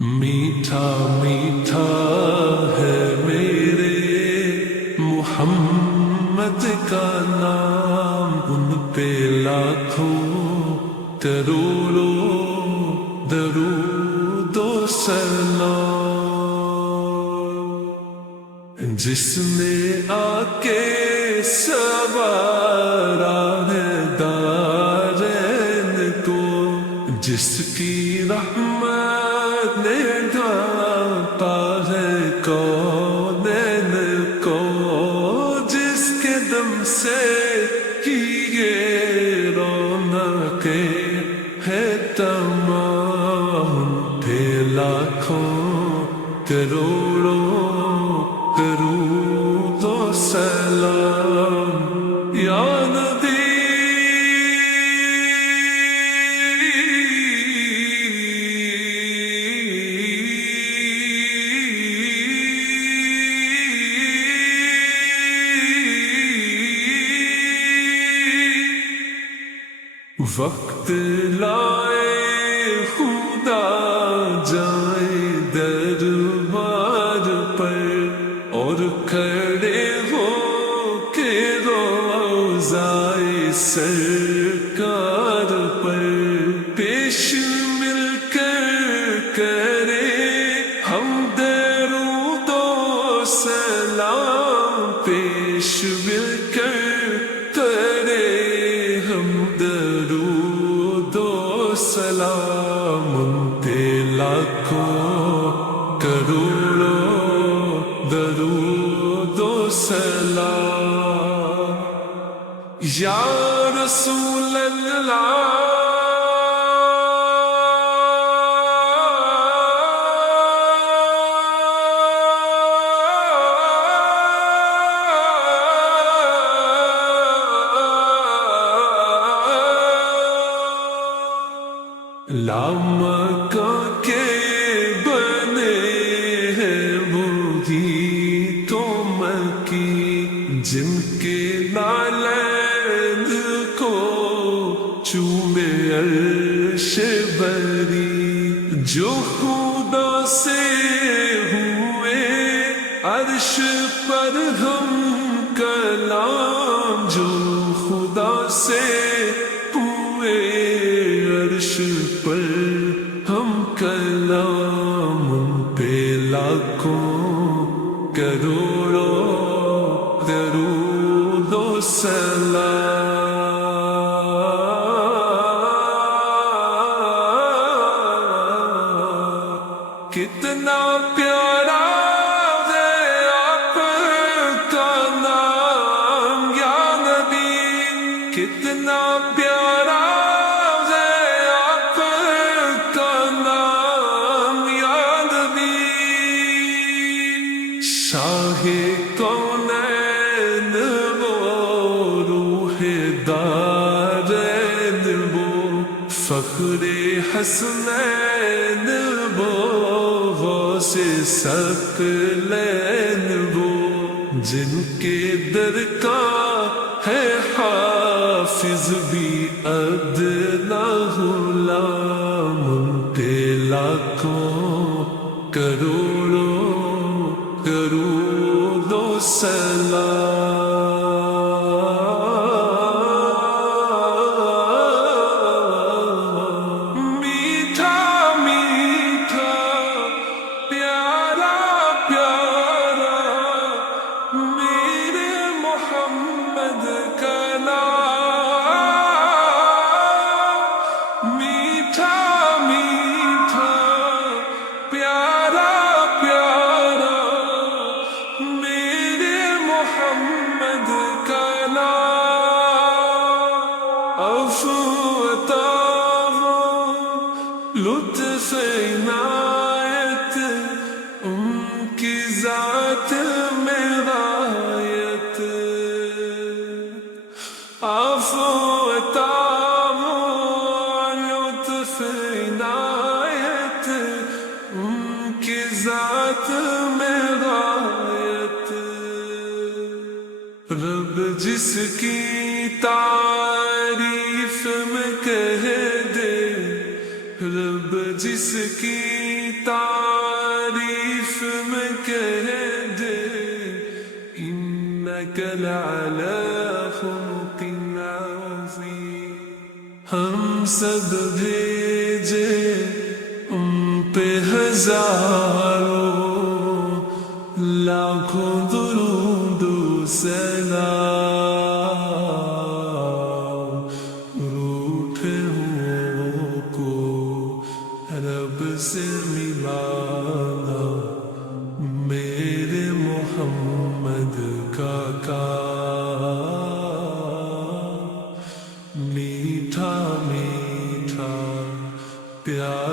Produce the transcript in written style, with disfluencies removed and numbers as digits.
میٹھا میٹھا ہے میرے محمد کا نام، ان پہ لاکھوں کروڑوں درود و سلام، جس نے آ کے سوارا ہے دارین کو، جس کی رحمت نے ڈھانپا ہے کونین کو، جس کے دم سے کیے رونقیں ہے تمام، تھے لاکھوں کروڑوں درود و سلام یا نبی۔ وقت لائے خدا جائے دربار پر، اور کھڑے ہو کے روضائے سرکار پر، پیش مل کر کرے ہم درود و سلام، پیش مل کر کرے ہم درود و سلام، ان پہ لاکھوں کروڑوں درود و سلام یا رسول اللہ۔ لامکاں کے بنے ہیں وہی تو مکی، جن کے نالین کو چومے عرش بری، جو خدا سے ہوئے عرش پر ہم کلام، جو خدا سے ہوئے عرش پر ہم کلام، ان پہ لاکھوں کروڑوں درود و سلام۔ کتنا پیارا ہے آپ کا نام یا نبی، کتنا پیارا شاہ کونین وہ روح دارین وہ، فخر حسنین وہ، غوث ثقلین وہ، جن کے در کا ہے حافظ بھی ادنا غلام، ان پہ لاکھوں کروڑوں درود و سلام۔ میٹھا میٹھا پیارا پیارا میرے محمد کا نام، میٹھا میٹھا پیارا محمد کا نام، عفو عطا لطف عنایت ان کی ذات میں غایت، عفو عطا لطف عنایت ان کی ذات میں غایت، رب جس کی تعریف میں کہہ دے، رب جس کی تعریف على خلق عظيم ہم سب بھیجے ان پہ ہزاروں لاکھوں درود و سلام روٹھے ہوں کو رب سے ملانا میرے محمد کا کام میٹھا میٹھا پیار